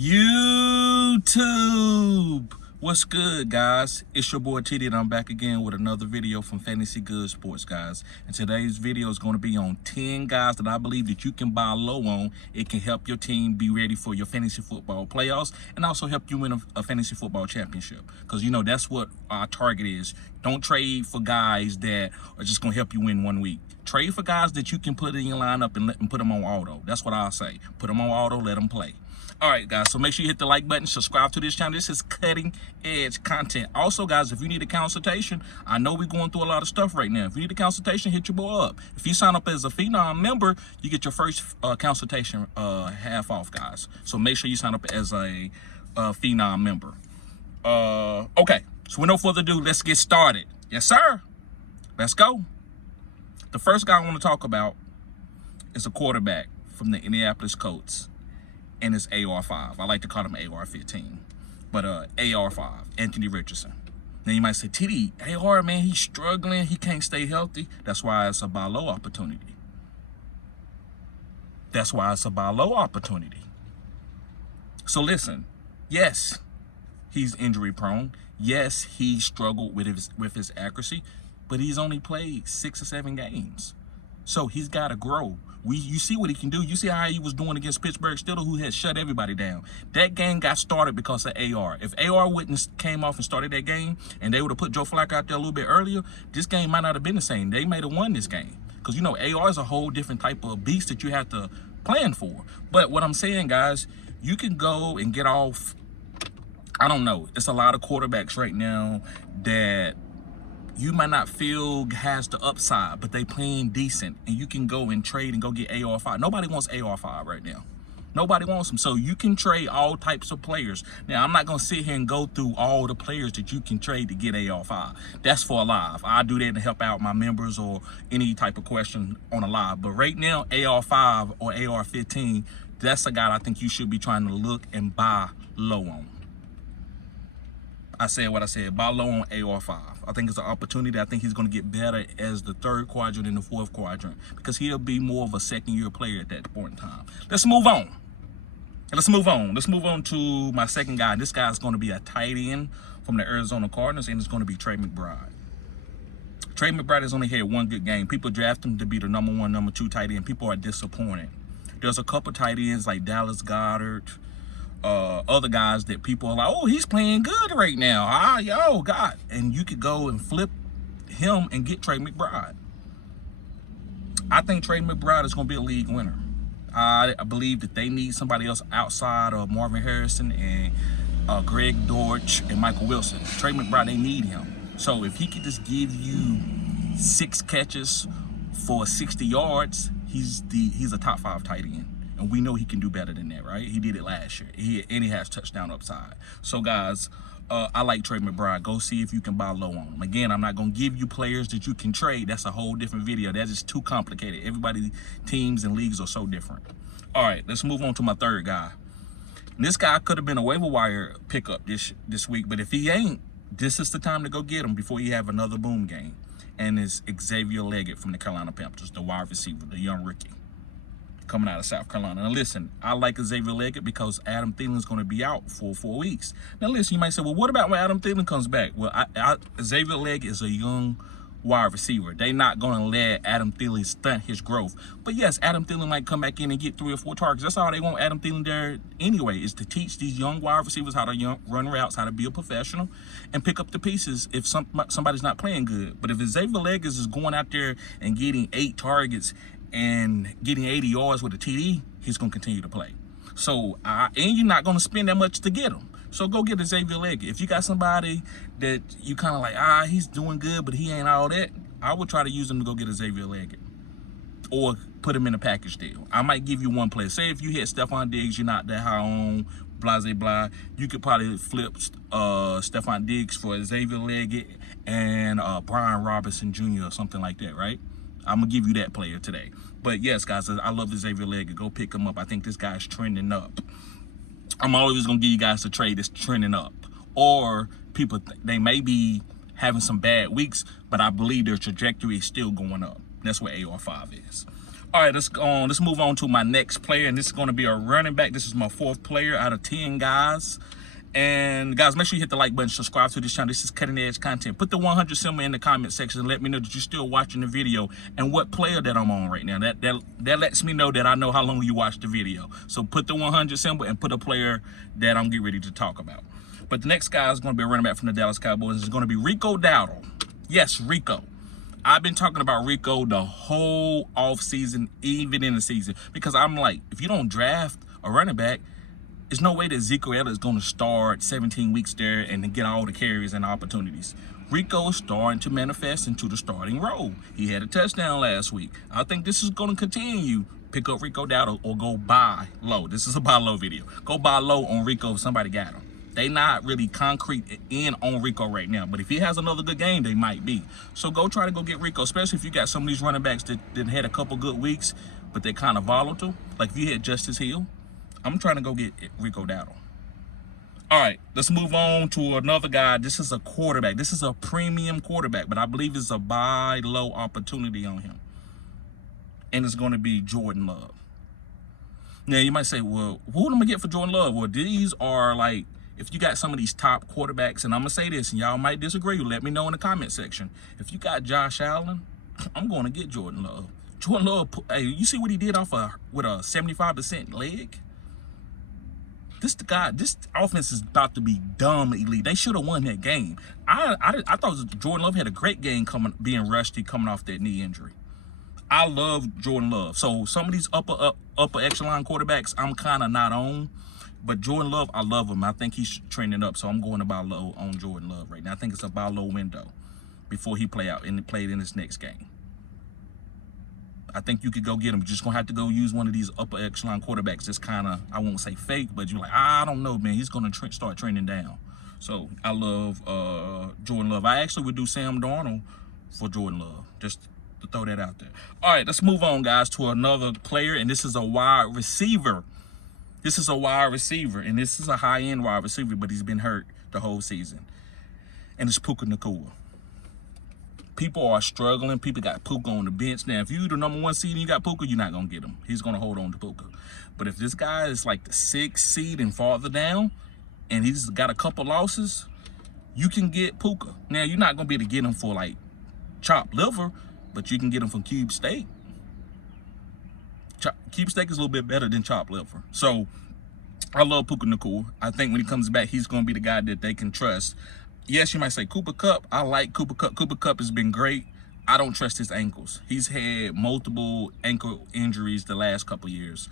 YouTube, what's good, guys? It's your boy TD, and I'm back again with another video from Fantasy Good Sports, guys. And today's video is going to be on 10 guys that I believe that you can buy low on. It can help your team be ready for your fantasy football playoffs and also help you win a fantasy football championship. Because, you know, that's what our target is. Don't trade for guys that are just going to help you win 1 week. Trade for guys that you can put in your lineup and put them on auto. That's what I'll say. Put them on auto, let them play. All right, guys, so make sure you hit the like button, subscribe to this channel. This is cutting edge content. Also, guys, if you need a consultation, I know we're going through a lot of stuff right now. If you need a consultation, hit your boy up. If you sign up as a Phenom member, you get your first consultation half off, guys. So make sure you sign up as a Phenom member. Okay, so with no further ado, let's get started. Yes, sir. Let's go. The first guy I want to talk about is a quarterback from the Indianapolis Colts. And it's AR5. I like to call him AR15. But AR5, Anthony Richardson. Now you might say, TD, AR, man, he's struggling. He can't stay healthy. That's why it's a buy low opportunity. That's why it's a buy low opportunity. So listen, yes, he's injury prone. Yes, he struggled with his accuracy, but he's only played 6 or 7 games. So he's got to grow. You see what he can do. You see how he was doing against Pittsburgh Steelers, who had shut everybody down. That game got started because of AR. If AR wouldn't came off and started that game, and they would have put Joe Flacco out there a little bit earlier, this game might not have been the same. They might have won this game. Because, you know, AR is a whole different type of beast that you have to plan for. But what I'm saying, guys, you can go and get off, I don't know. It's a lot of quarterbacks right now that you might not feel has the upside, but they playing decent, and you can go and trade and go get AR5. Nobody wants AR5 right now. Nobody wants them. So you can trade all types of players. Now, I'm not going to sit here and go through all the players that you can trade to get AR5. That's for a live. I do that to help out my members or any type of question on a live. But right now, AR5 or AR15, that's a guy I think you should be trying to look and buy low on. I said what I said, buy low on AR5. I think it's an opportunity. I think he's going to get better as the 3rd quadrant and the 4th quadrant because he'll be more of a second-year player at that point in time. Let's move on. Let's move on to my second guy. This guy's going to be a tight end from the Arizona Cardinals, and it's going to be Trey McBride. Trey McBride has only had 1 good game. People draft him to be the number 1, number 2 tight end. People are disappointed. There's a couple tight ends like Dallas Goedert, other guys that people are like, oh, he's playing good right now. Yo, God. And you could go and flip him and get Trey McBride. I think Trey McBride is going to be a league winner. I believe that they need somebody else outside of Marvin Harrison and Greg Dortch and Michael Wilson. Trey McBride, they need him. So if he could just give you 6 catches for 60 yards, he's a top 5 tight end. And we know he can do better than that, right? He did it last year. He has touchdown upside. So, guys, I like Trey McBride. Go see if you can buy low on him. Again, I'm not going to give you players that you can trade. That's a whole different video. That is too complicated. Everybody's teams and leagues are so different. All right, let's move on to my third guy. And this guy could have been a waiver wire pickup this week, but if he ain't, this is the time to go get him before you have another boom game. And it's Xavier Legette from the Carolina Panthers, the wide receiver, the young rookie coming out of South Carolina. Now listen, I like Xavier Legette because Adam Thielen's going to be out for 4 weeks. Now listen, you might say, well, what about when Adam Thielen comes back? Well, Xavier Legette is a young wide receiver. They're not going to let Adam Thielen stunt his growth. But yes, Adam Thielen might come back in and get 3 or 4 targets. That's all they want Adam Thielen there anyway, is to teach these young wide receivers how to run routes, how to be a professional, and pick up the pieces if somebody's not playing good. But if Xavier Legette is going out there and getting 8 targets and getting 80 yards with a TD, he's going to continue to play. So, and you're not going to spend that much to get him. So go get a Xavier Legette. If you got somebody that you kind of like, he's doing good, but he ain't all that, I would try to use him to go get a Xavier Legette. Or put him in a package deal. I might give you one player. Say if you hit Stephon Diggs, you're not that high on, blah, blah, blah. You could probably flip Stephon Diggs for Xavier Legette and Brian Robinson Jr. or something like that, right? I'm going to give you that player today. But yes, guys, I love the Xavier Legette. Go pick him up. I think this guy's trending up. I'm always going to give you guys a trade that's trending up. Or people, they may be having some bad weeks, but I believe their trajectory is still going up. That's what AR5 is. All right, let's move on to my next player, and this is going to be a running back. This is my 4th player out of 10 guys. And guys, make sure you hit the like button, subscribe to this channel. This is cutting edge content. Put the 100 symbol in the comment section and let me know that you're still watching the video and what player that I'm on right now. That lets me know that I know how long you watched the video. So put the 100 symbol and put a player that I'm getting ready to talk about. But the next guy is going to be a running back from the Dallas Cowboys. It's going to be Rico Dowdle. Yes, Rico. I've been talking about Rico the whole offseason, even in the season, because I'm like, if you don't draft a running back, there's no way that Ezekiel is going to start 17 weeks there and get all the carries and opportunities. Rico is starting to manifest into the starting role. He had a touchdown last week. I think this is going to continue. Pick up Rico Dowdle or go buy low. This is a buy low video. Go buy low on Rico if somebody got him. They not really concrete in on Rico right now, but if he has another good game, they might be. So go try to go get Rico, especially if you got some of these running backs that had a couple good weeks, but they're kind of volatile. Like if you had Justice Hill, I'm trying to go get Rico Dowdle. All right, let's move on to another guy. This is a quarterback. This is a premium quarterback, but I believe it's a buy low opportunity on him. And it's going to be Jordan Love. Now, you might say, well, who am I going to get for Jordan Love? Well, these are like, if you got some of these top quarterbacks, and I'm going to say this, and y'all might disagree, let me know in the comment section. If you got Josh Allen, I'm going to get Jordan Love. Jordan Love, hey, you see what he did with a 75% leg? This offense is about to be dumb elite. They should have won that game. I thought Jordan Love had a great game being rusty coming off that knee injury. I love Jordan Love. So some of these upper echelon quarterbacks I'm kind of not on. But Jordan Love, I love him. I think he's trending up. So I'm going to buy low on Jordan Love right now. I think it's a buy low window before he played in his next game. I think you could go get him. You're just going to have to go use one of these upper echelon quarterbacks. That's kind of, I won't say fake, but you're like, I don't know, man. He's going to start trending down. So I love Jordan Love. I actually would do Sam Darnold for Jordan Love, just to throw that out there. All right, let's move on, guys, to another player, and this is a wide receiver. This is a wide receiver, and this is a high-end wide receiver, but he's been hurt the whole season. And it's Puka Nacua. People are struggling. People got Puka on the bench. Now, if you're the #1 seed and you got Puka, you're not going to get him. He's going to hold on to Puka. But if this guy is like the 6th seed and farther down, and he's got a couple losses, you can get Puka. Now, you're not going to be able to get him for like chopped liver, but you can get him from cube steak. Cube steak is a little bit better than chopped liver. So, I love Puka Nacua. I think when he comes back, he's going to be the guy that they can trust. Yes, you might say Cooper Kupp. I like Cooper Kupp. Cooper Kupp has been great. I don't trust his ankles. He's had multiple ankle injuries the last couple years.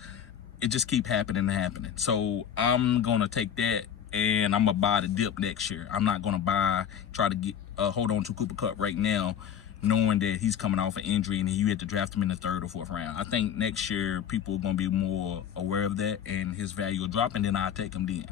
It just keep happening. So I'm going to take that and I'm going to buy the dip next year. I'm not going to try to get hold on to Cooper Kupp right now, knowing that he's coming off an injury and you had to draft him in the 3rd or 4th round. I think next year people are going to be more aware of that and his value will drop, and then I'll take him then.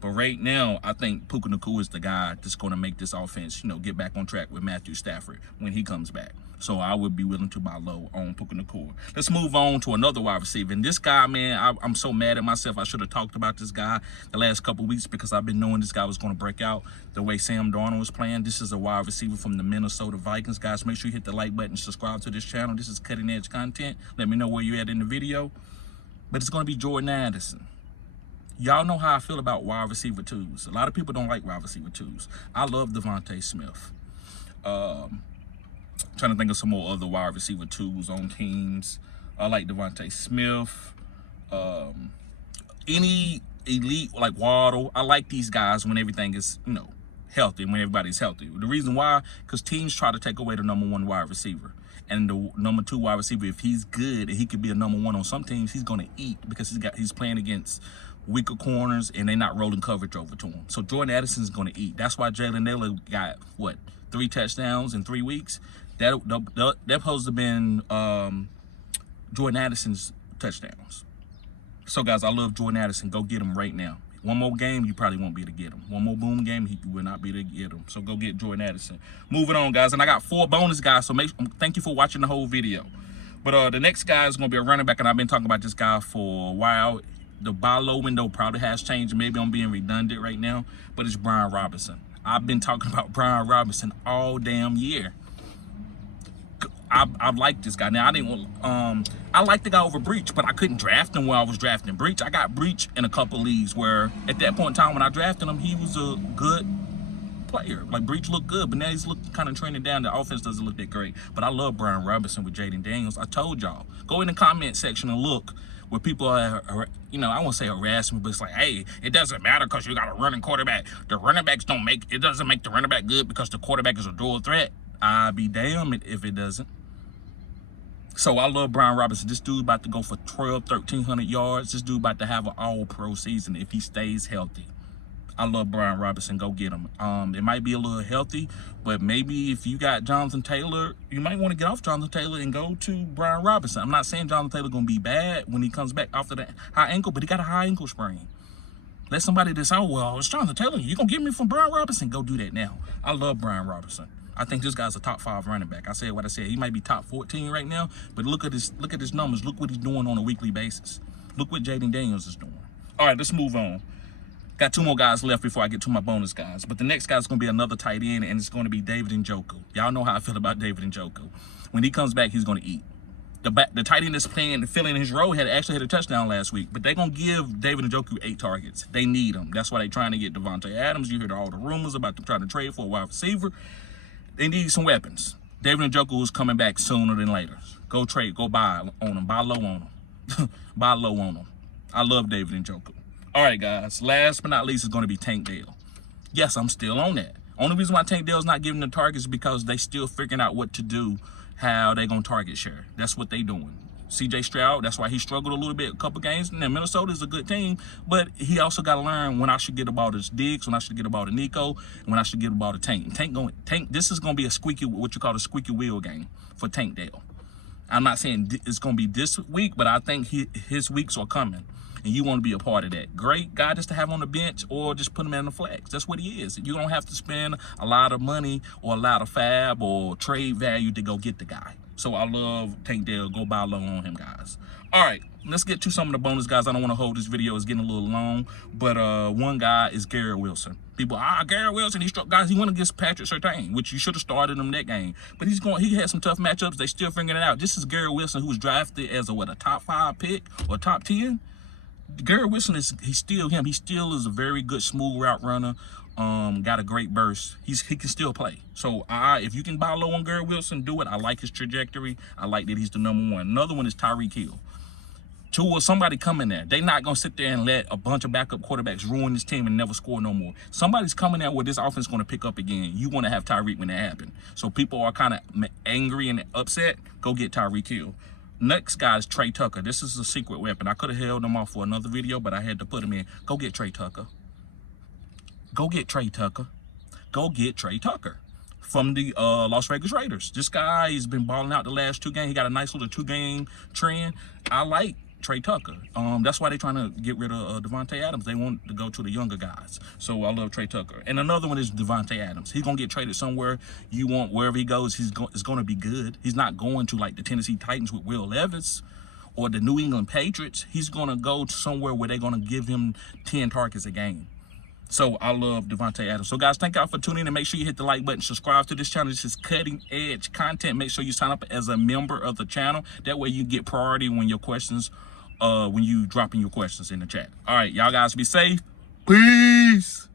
But right now, I think Puka Nacua is the guy that's going to make this offense, get back on track with Matthew Stafford when he comes back. So I would be willing to buy low on Puka Nacua. Let's move on to another wide receiver. And this guy, man, I'm so mad at myself. I should have talked about this guy the last couple weeks because I've been knowing this guy was going to break out the way Sam Darnold was playing. This is a wide receiver from the Minnesota Vikings. Guys, make sure you hit the like button and subscribe to this channel. This is cutting edge content. Let me know where you're at in the video. But it's going to be Jordan Addison. Y'all know how I feel about wide receiver 2s. A lot of people don't like wide receiver 2s. I love Devontae Smith. Trying to think of some more other wide receiver 2s on teams. I like Devontae Smith. Any elite like Waddle. I like these guys when everything is, healthy, when everybody's healthy. The reason why, because teams try to take away the #1 wide receiver. And the #2 wide receiver, if he's good and he could be a #1 on some teams, he's going to eat because he's playing against weaker corners and they're not rolling coverage over to him. So Jordan Addison's going to eat. That's why Jalen Naylor got, 3 touchdowns in 3 weeks? That supposed to have been Jordan Addison's touchdowns. So, guys, I love Jordan Addison. Go get him right now. One more game, you probably won't be able to get him. One more boom game, you will not be able to get him. So go get Jordan Addison. Moving on, guys. And I got 4 bonus guys, so thank you for watching the whole video. But the next guy is going to be a running back, and I've been talking about this guy for a while. The buy low window probably has changed. Maybe I'm being redundant right now, but it's Brian Robinson. I've been talking about Brian Robinson all damn year. I like this guy. Now, I like the guy over Breach, but I couldn't draft him where I was drafting Breach. I got Breach in a couple leagues where at that point in time when I drafted him, he was a good player. Like Breach looked good, but now he's looking kind of trending down. The offense doesn't look that great. But I love Brian Robinson with Jaden Daniels. I told y'all, go in the comment section and look where people are, you know, I won't say harassment, but it's like, hey, it doesn't matter because you got a running quarterback. The running backs don't make, it doesn't make the running back good because the quarterback is a dual threat. I'd be damned if it doesn't. So I love Brian Robinson. This dude about to go for 1,300 yards. This dude about to have an all-pro season if he stays healthy. I love Brian Robinson. Go get him. It might be a little healthy, but maybe if you got Jonathan Taylor, you might want to get off Jonathan Taylor and go to Brian Robinson. I'm not saying Jonathan Taylor going to be bad when he comes back after that high ankle, but he got a high ankle sprain. Let somebody decide, oh, well, it's Jonathan Taylor. You going to get me from Brian Robinson? Go do that now. I love Brian Robinson. I think this guy's a top 5 running back. I said what I said. He might be top 14 right now, but look at his numbers. Look what he's doing on a weekly basis. Look what Jaden Daniels is doing. All right, let's move on. Got 2 more guys left before I get to my bonus guys. But the next guy's going to be another tight end, and it's going to be David Njoku. Y'all know how I feel about David Njoku. When he comes back, he's going to eat. The tight end that's playing, filling his role, actually had a touchdown last week. But they're going to give David Njoku 8 targets. They need him. That's why they're trying to get Devontae Adams. You heard all the rumors about them trying to trade for a wide receiver. They need some weapons. David Njoku is coming back sooner than later. Go trade. Go buy on him. Buy low on him. Buy low on him. I love David Njoku. All right, guys. Last but not least is going to be Tank Dell. Yes, I'm still on that. Only reason why Tank Dell's not giving the targets is because they still figuring out what to do, how they going to target share. That's what they doing. C.J. Stroud, that's why he struggled a little bit a couple games. Now, Minnesota is a good team, but he also got to learn when I should get the ball to Diggs, when I should get the ball to Nico, and when I should get the ball to Tank. This is going to be a squeaky, what you call a squeaky wheel game for Tank Dell. I'm not saying it's going to be this week, but I think his weeks are coming, and you want to be a part of that. Great guy just to have on the bench or just put him in the flex. That's what he is. You don't have to spend a lot of money or a lot of fab or trade value to go get the guy. So I love Tank Dell. Go buy low on him, guys. All right, let's get to some of the bonus guys. I don't want to hold this video. It's getting a little long. But one guy is Garrett Wilson. People, Garrett Wilson, he struck guys. He went against Patrick Surtain, which you should have started him that game. But he had some tough matchups. They still figuring it out. This is Garrett Wilson, who was drafted as a top 5 pick or top 10. Garrett Wilson he's still him. He still is a very good smooth route runner. Got a great burst. He can still play. So if you can buy low on Garrett Wilson, do it. I like his trajectory. I like that he's the #1. Another one is Tyreek Hill. 2 or somebody coming there. They not gonna sit there and let a bunch of backup quarterbacks ruin this team and never score no more. Somebody's coming there where this offense is gonna pick up again. You want to have Tyreek when that happens. So people are kind of angry and upset. Go get Tyreek Hill. Next guy is Trey Tucker. This is a secret weapon. I could have held him off for another video, but I had to put him in. Go get Trey Tucker. Go get Trey Tucker. Go get Trey Tucker from the Las Vegas Raiders. This guy has been balling out the last 2 games. He got a nice little 2-game trend. I like Trey Tucker. That's why they're trying to get rid of Devontae Adams. They want to go to the younger guys. So I love Trey Tucker. And another one is Devontae Adams. He's going to get traded somewhere you want. Wherever he goes, it's going to be good. He's not going to like the Tennessee Titans with Will Levis or the New England Patriots. He's going to go to somewhere where they're going to give him 10 targets a game. So I love Devontae Adams. So guys, thank y'all for tuning in, and make sure you hit the like button, subscribe to this channel. This is cutting edge content. Make sure you sign up as a member of the channel. That way you get priority when your questions, when you dropping your questions in the chat. All right, y'all guys be safe. Peace.